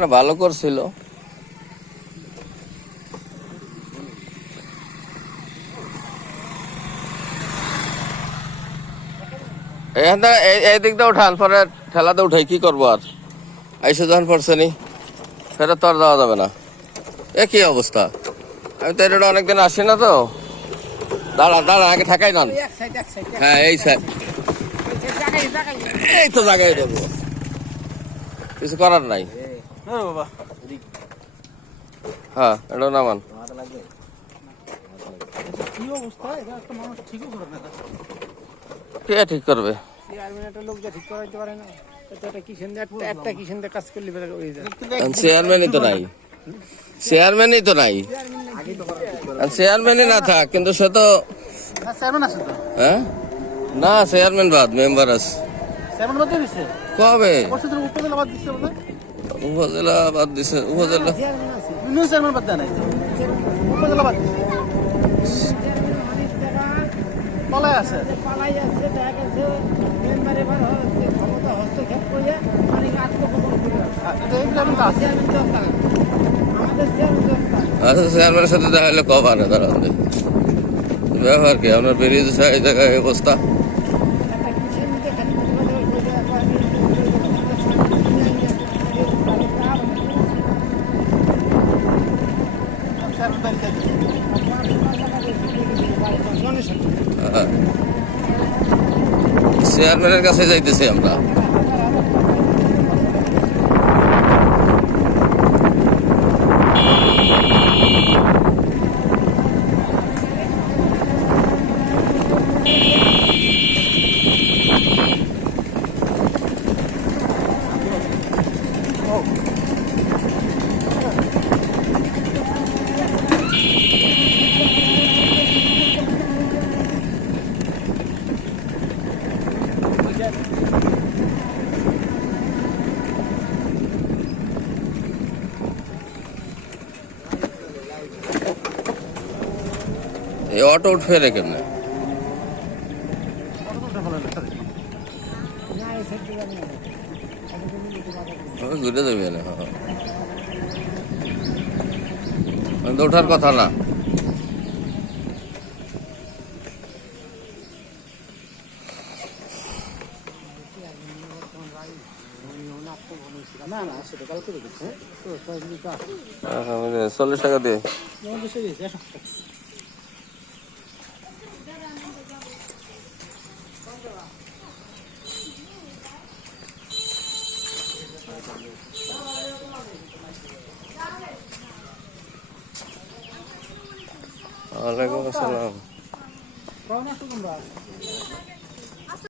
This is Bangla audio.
না ভালো করছিল। এখান এই দিক দিয়ে উঠান, পরে ঠেলাতে উঠাই কি করবো আর। আইসে যখন পড়ছে নি ফেরত তো আর যাওয়া যাবে না। এ কি অবস্থা, আমি তো এটা অনেকদিন আসি না তো। দাঁড়া দাঁড়া, আগে ঠেকাই নন। হ্যাঁ এই সাইড, এই তো জায়গায় দেবো, কিছু করার নাই। হ্যাঁ এটা নামান। কে ঠিক করবে? চেয়ারম্যানই তো নাই, চেয়ারম্যানই তো নাই। চেয়ারম্যানই না থাক, কিন্তু সে তো হ্যাঁ না, চেয়ারম্যান বাদ মেম্বার আছে। কবে উপজেলা বাদ দিছে? উপজেলা আচ্ছা, চেয়ারম্যানের সাথে দেখা হলে কব আনে দাঁড়ান। ব্যাপার কি আপনার বেরিয়ে যাচ্ছে এই জায়গায় অবস্থা। চেয়ারম্যানের কাছে যাইতেছি আমরা। এই অটো উঠ ফেরে কেমনে ঘুরে যাবে না? ওঠার কথা না। চল্লিশ টাকা দিয়ে ওয়ালাইকুম আসসালাম।